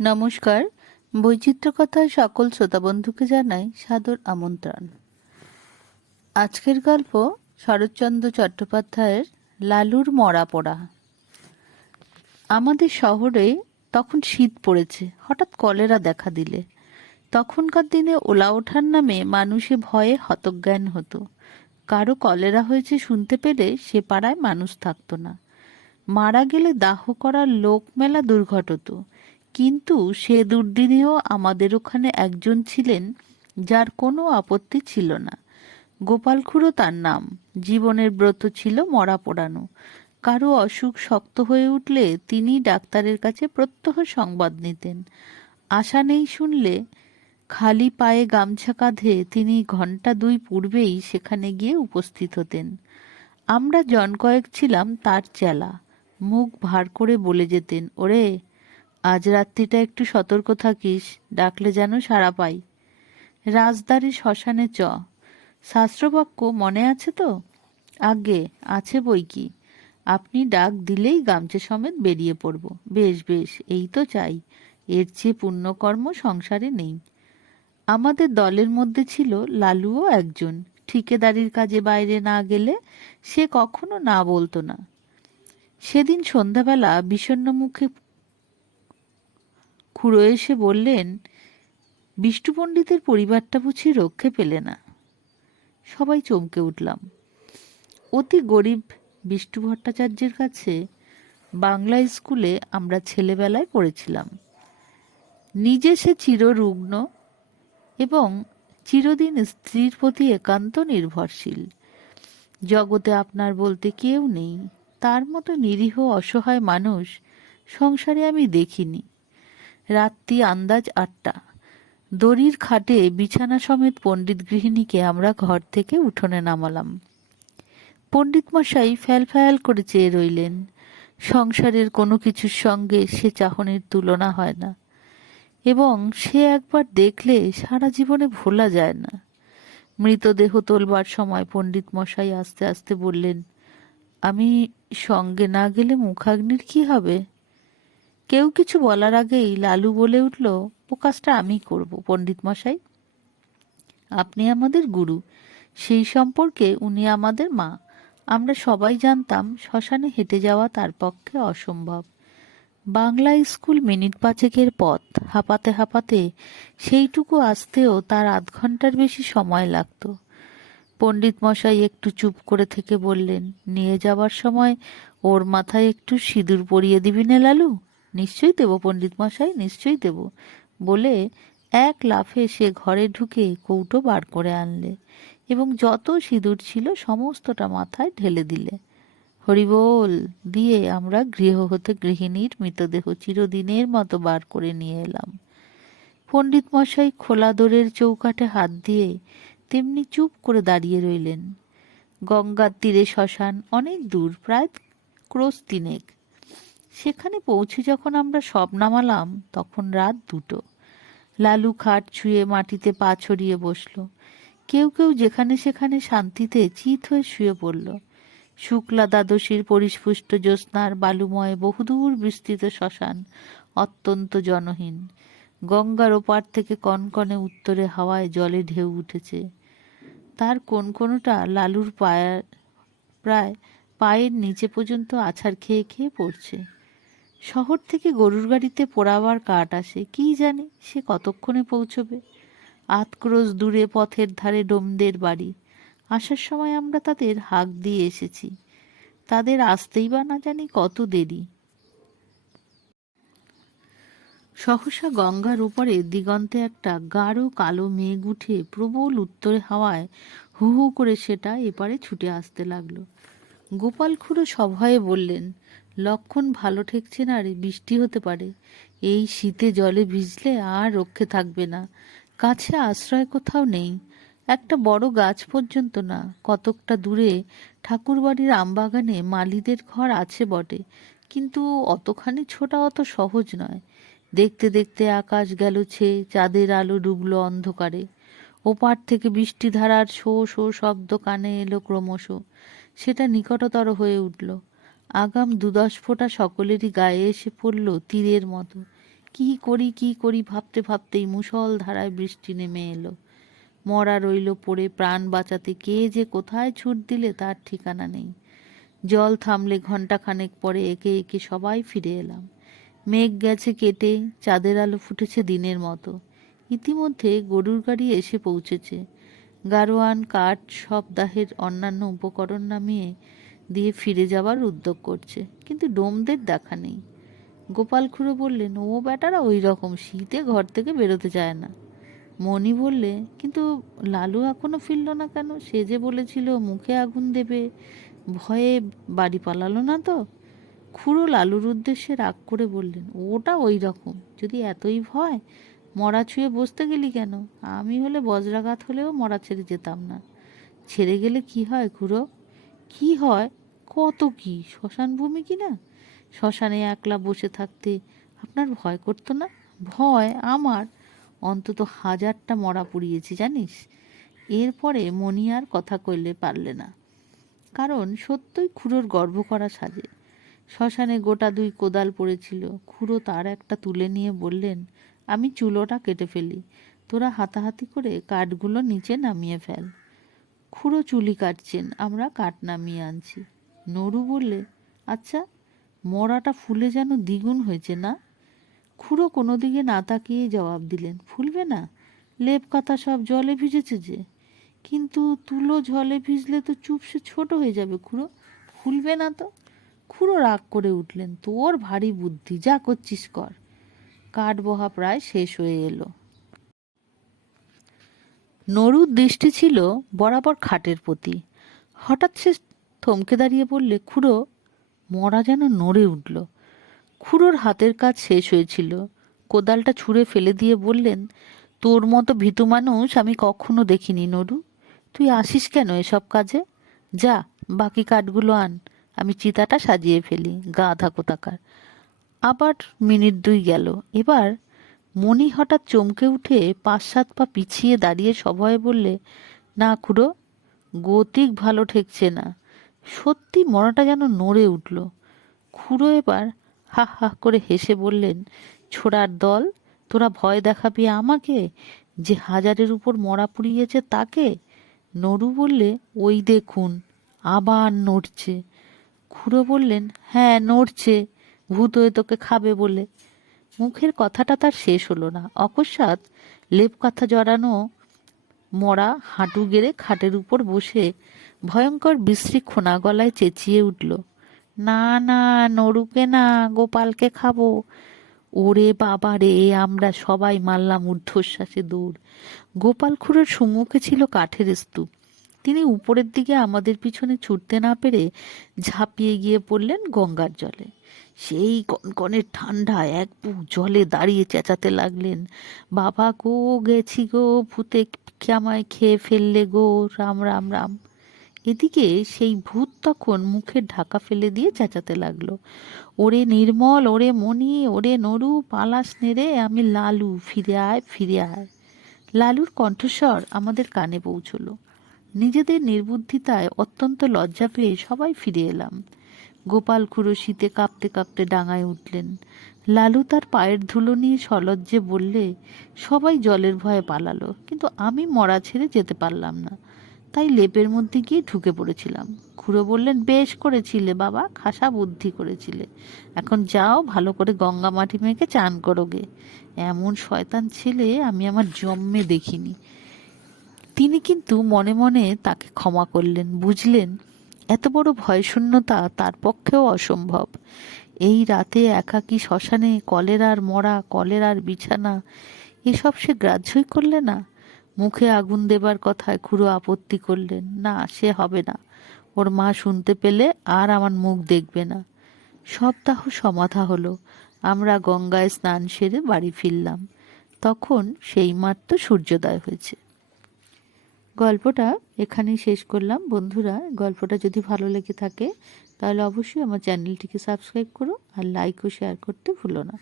নমস্কার। বৈচিত্র্য কথায় সকল শ্রোতা বন্ধুকে জানাই সাদর আমন্ত্রণ। আজকের গল্প শরৎচন্দ্র চট্টোপাধ্যায়ের লালুর মরা পোড়া। আমাদের শহরে তখন শীত পড়েছে, হঠাৎ কলেরা দেখা দিলে। তখনকার দিনে ওলা ওঠার নামে মানুষে ভয়ে হতজ্ঞান হতো। কারও কলেরা হয়েছে শুনতে পেলে সে পাড়ায় মানুষ থাকতো না। মারা গেলে দাহ করার লোক মেলা দুর্ঘটত। কিন্তু সে দুর্দিনেও আমাদের ওখানে একজন ছিলেন যার কোনো আপত্তি ছিল না। গোপাল খুড়ো তার নাম। জীবনের ব্রত ছিল মরা পোড়ানো। কারও অসুখ শক্ত হয়ে উঠলে তিনি ডাক্তারের কাছে প্রত্যহ সংবাদ নিতেন। আশা নেই শুনলে খালি পায়ে গামছা কাঁধে তিনি ঘণ্টা দুই পূর্বেই সেখানে গিয়ে উপস্থিত হতেন। আমরা জন কয়েক ছিলাম তার চেলা। মুখ ভার করে বলে যেতেন, ওরে আজ রাত্রিটা একটু সতর্ক থাকিস, ডাকলে যেন সাড়া পাই। রাজদারি শ্মশানে চ। শাস্ত্রবাক্য মনে আছে তো? আগে আছে বই কি? আপনি ডাক দিলেই গামছা সমেত বেরিয়ে পড়ব। বেশ বেশ, এই তো চাই। এর চেয়ে পুণ্যকর্ম সংসারে নেই। আমাদের দলের মধ্যে ছিল লালুও একজন। ঠিকেদারির কাজে বাইরে না গেলে সে কখনো না বলতো না। সেদিন সন্ধ্যাবেলা বিষণ্ণ মুখে খুড়ো এসে বললেন, বিষ্ণু পণ্ডিতের পরিবারটা বুঝি রক্ষে পেলে না? সবাই চমকে উঠলাম। অতি গরিব বিষ্ণু ভট্টাচার্যের কাছে বাংলা স্কুলে আমরা ছেলেবেলায় পড়েছিলাম। নিজে সে চিররুগ্ন এবং চিরদিন স্ত্রীর প্রতি একান্ত নির্ভরশীল। জগতে আপনার বলতে কেউ নেই। তার মতো নিরীহ, অসহায় মানুষ সংসারে আমি দেখিনি। রাত্রি আন্দাজ আটটা। দড়ির খাটে বিছানা সমেত পণ্ডিত গৃহিণীকে আমরা ঘর থেকে উঠোনে নামালাম। পণ্ডিত মশাই ফ্যাল ফ্যাল করে চেয়ে রইলেন। সংসারের কোনো কিছুর সঙ্গে সে চাহনির তুলনা হয় না। এবং সে একবার দেখলে সারা জীবনে ভোলা যায় না। মৃতদেহ তোলবার সময় পণ্ডিত মশাই আস্তে আস্তে বললেন, আমি সঙ্গে না গেলে মুখাগ্নির কি হবে? কেউ কিছু বলার আগেই লালু বলে উঠল, ও কাজটা আমি করব, পণ্ডিত মশাই। আপনি আমাদের গুরু। সেই সম্পর্কে উনি আমাদের মা। আমরা সবাই জানতাম শ্মশানে হেঁটে যাওয়া তার পক্ষে অসম্ভব। বাংলা স্কুল মিনিট পাঁচেকের পথ। হাঁপাতে হাঁপাতে সেইটুকু আসতেও তার আধ ঘণ্টার বেশি সময় লাগতো। পণ্ডিত মশাই একটু চুপ করে থেকে বললেন, নিয়ে যাবার সময় ওর মাথায় একটু সিঁদুর পরিয়ে দিবি না লালু। নিশ্চয়ই দেবো, পণ্ডিত মশাই, নিশ্চয়ই দেবো। বলে এক লাফে সে ঘরে ঢুকে কৌটো বার করে আনলে এবং যত সিঁদুর ছিল সমস্তটা মাথায় ঢেলে দিলে। হরিবোল, দিয়ে আমরা গৃহ হতে গৃহিণীর মৃতদেহ চিরদিনের মতো বার করে নিয়ে এলাম। পণ্ডিত মশাই খোলা দোরের চৌকাঠে হাত দিয়ে তেমনি চুপ করে দাঁড়িয়ে রইলেন। গঙ্গার তীরে শ্মশান অনেক দূর, প্রায় ক্রোশ তিনেক সেখানে পৌঁছে যখন আমরা সব নামালাম, তখন রাত দুটো। লালু খাট ছুঁয়ে মাটিতে পা ছড়িয়ে বসল। কেউ কেউ যেখানে সেখানে শান্তিতে চিত হয়ে শুয়ে পড়ল। শুক্লা দ্বাদশীর পরিস্পুষ্ট জ্যোৎস্নার বালুময় বহুদূর বিস্তৃত শ্মশান অত্যন্ত জনহীন। গঙ্গার ওপার থেকে কনকনে উত্তরে হাওয়ায় জলে ঢেউ উঠেছে। তার কোন কোনোটা লালুর পায়ের, প্রায় পায়ের নিচে পর্যন্ত আছাড় খেয়ে খেয়ে পড়ছে। শহর থেকে গরুর গাড়িতে পোড়াবার কাঠ আসে, কি জানে সে কতক্ষণে পৌঁছবে? আধ ক্রোশ দূরে পথের ধারে ডোমদের বাড়ি। আসার সময় আমরা তাদের হাঁক দিয়ে এসেছি। তাদের আসতেই বা না জানি কত দেরি। সহসা গঙ্গার উপরে দিগন্তে একটা গাঢ় কালো মেঘ উঠে প্রবল উত্তরে হাওয়ায় হু হু করে সেটা এপারে ছুটে আসতে লাগল। গোপাল খুড়ো সভয়ে বললেন লক্ষণ ভালো ঠেকছে না রে, বৃষ্টি হতে পারে। এই শীতে জলে ভিজলে আর রক্ষে থাকবে না। কাছে আশ্রয় কোথাও নেই। একটা বড় গাছ পর্যন্ত না, কতকটা দূরে ঠাকুরবাড়ির আমবাগানে মালিদের ঘর আছে বটে, কিন্তু অতখানি ছোটা অত সহজ নয়। দেখতে দেখতে আকাশ গেল ছে, চাঁদের আলো ডুবলো অন্ধকারে। ওপার থেকে বৃষ্টিধারার শো শো শব্দ কানে এলো ক্রমশ। সেটা নিকটতর হয়ে উঠল। আগাম দুদশ ফোঁটা সকলেরই গায়ে এসে পড়ল তীরের মতো। কি করি কি করি ভাবতে ভাবতেই মুষল ধারায় বৃষ্টি নেমে এলো। মরা রইল পড়ে, প্রাণ বাঁচাতে কে যে কোথায় ছুট দিলে তার ঠিকানা নেই। জল থামলে ঘণ্টাখানেক পরে একে একে সবাই ফিরে এলাম। মেঘ গেছে কেটে, চাঁদের আলো ফুটেছে দিনের মতো। ইতিমধ্যে গরুর গাড়ি এসে পৌঁছেছে। গারোয়ান, কাঠ, সব দাহের অন্যান্য উপকরণ নামিয়ে দিয়ে ফিরে যাওয়ার উদ্যোগ করছে। কিন্তু ডোমদের দেখা নেই। গোপাল খুড়ো বললেন, ও বেটারা ওই রকম শীতে ঘর থেকে বেরোতে চায় না। মণি বললে, কিন্তু লালু এখনও ফিরল না কেন? সে যে বলেছিল মুখে আগুন দেবে, ভয়ে বাড়ি পালালো না তো? খুড়ো লালুর উদ্দেশ্যে রাগ করে বললেন, ওটা ওই রকম। যদি এতই ভয়, মরা ছুঁয়ে বসতে গেলি কেন? আমি হলে বজ্রাঘাত হলেও মরা ছেড়ে যেতাম না। ছেড়ে গেলে কি হয় খুড়ো? কি হয়? কত কি? শ্মশান ভূমি কি না? শ্মশানে একলা বসে থাকতে আপনার ভয় করতো না? ভয় আমার। অন্তত হাজারটা মরা পুড়িয়েছি, জানিস? এরপরে মনি আর কথা কইলে পারলে না। কারণ সত্যই খুড়োর গর্ব করা সাজে। শ্মশানে গোটা দুই কোদাল পড়েছিল। খুড়ো তার একটা তুলে নিয়ে বললেন, আমি চুলোটা কেটে ফেলি। তোরা হাতাহাতি করে কাঠগুলো নিচে নামিয়ে ফেল। খুড়ো চুলি কাটছেন, আমরা কাঠ নামিয়ে আনছি। নরু বললে আচ্ছা মরাটা ফুলে যেন দ্বিগুণ হয়েছে না? খুড়ো কোনো দিকে না তাকিয়ে জবাব দিলেন, ফুলবে না, লেপ কাতা সব জলে ভিজেছে যে। কিন্তু তুলো জলে ভিজলে তো চুপসে ছোট হয়ে যাবে খুড়ো, ফুলবে না তো? খুড়ো রাগ করে উঠলেন, তোর ভারী বুদ্ধি, যা করছিস কর। কাঠ বহা প্রায় শেষ হয়ে এলো। নরুর দৃষ্টি ছিল বরাবর খাটের প্রতি। হঠাৎ সে থমকে দাঁড়িয়ে বললে, খুড়ো, মরা যেন নড়ে উঠল। খুড়োর হাতের কাজ শেষ হয়েছিল। কোদালটা ছুঁড়ে ফেলে দিয়ে বললেন, তোর মতো ভীতু মানুষ আমি কখনো দেখিনি নরু। তুই আসিস কেন এসব কাজে? যা, বাকি কাঠগুলো আন। আমি চিতাটা সাজিয়ে ফেলি গাধা কোথাকার আবার মিনিট দুই গেল। এবার মণি হঠাৎ চমকে উঠে পাঁচ সাত পা পিছিয়ে দাঁড়িয়ে সভয়ে বললে, না খুড়ো, গতিক ভালো ঠেকছে না। সত্যি মরাটা যেন নড়ে উঠল। খুড়ো এবার হা হা করে হেসে বললেন, ছোড়ার দল, তোরা ভয় দেখাবি আমাকে? যে হাজারের উপর মরা পুড়িয়েছে তাকে? নরু বললে, ওই দেখুন, আবার নড়ছে। খুড়ো বললেন হ্যাঁ নড়ছে, ভূত হয়ে তোকে খাবে বলে। মুখের কথাটা তার শেষ হলো না। অকস্মাৎ লেপ কাঁথা জড়ানো মরা হাঁটু গেড়ে খাটের উপর বসে ভয়ঙ্কর বিশ্রী খোনা গলায় চেঁচিয়ে উঠল, না না, নড়ুকে না, গোপালকে খাব। ওরে বাবা রে, আমরা সবাই মারলাম ঊর্ধ্বশ্বাসে দৌড়। গোপাল খুড়ের সম্মুখে ছিল কাঠের স্তূপ। তিনি উপরের দিকে আমাদের পিছনে ছুটতে না পেরে ঝাঁপিয়ে গিয়ে পড়লেন গঙ্গার জলে। সেই কনকনের ঠান্ডা এক বুক জলে দাঁড়িয়ে চেঁচাতে লাগলেন, বাবা গো, গেছি গো, ভূতে আমায় খেয়ে ফেললে গো, রাম রাম রাম। এদিকে সেই ভূত তখন মুখের ঢাকা ফেলে দিয়ে চেঁচাতে লাগল। ওরে নির্মল, ওরে মণি, ওরে নরু, পালাস নেড়ে আমি লালু, ফিরে আয় ফিরে আয়। লালুর কণ্ঠস্বর আমাদের কানে পৌঁছলো। নিজেদের নির্বুদ্ধিতায় অত্যন্ত লজ্জা পেয়ে সবাই ফিরে এলাম। গোপাল খুড়ো শীতে কাঁপতে কাঁপতে ডাঙায় উঠলেন। লালু তার পায়ের ধুলো নিয়ে সলজ্জে বললে, সবাই জলের ভয়ে পালালো, কিন্তু আমি মরা ছেড়ে যেতে পারলাম না। তাই লেপের মধ্যে গিয়ে ঢুকে পড়েছিলাম। খুড়ো বললেন, বেশ করেছিলে বাবা, খাসা বুদ্ধি করেছিলে। এখন যাও, ভালো করে গঙ্গা মাটি মেখে চান করোগে এমন শয়তান ছেলে আমি আমার জন্মে দেখিনি। তিনি কিন্তু মনে মনে তাকে ক্ষমা করলেন, বুঝলেন, এত বড় ভয়শূন্যতা তার পক্ষেও অসম্ভব। এই রাতে একাকী শ্মশানে কলেরার মরা, কলেরার বিছানা, এসব সে গ্রাহ্যই করলে না। মুখে আগুন দেবার কথায় খুড়ো আপত্তি করলেন, না, সে হবে না। ওর মা শুনতে পেলে আর আমার মুখ দেখবে না। সপ্তাহ সমাধা হলো। আমরা গঙ্গায় স্নান সেরে বাড়ি ফিরলাম। তখন সেই মাত্র সূর্যোদয় হয়েছে। গল্পটা এখানেই শেষ করলাম। বন্ধুরা, গল্পটা যদি ভালো লেগে থাকে, তাহলে অবশ্যই আমার চ্যানেলটিকে সাবস্ক্রাইব করো আর লাইক ও শেয়ার করতে ভুলো না।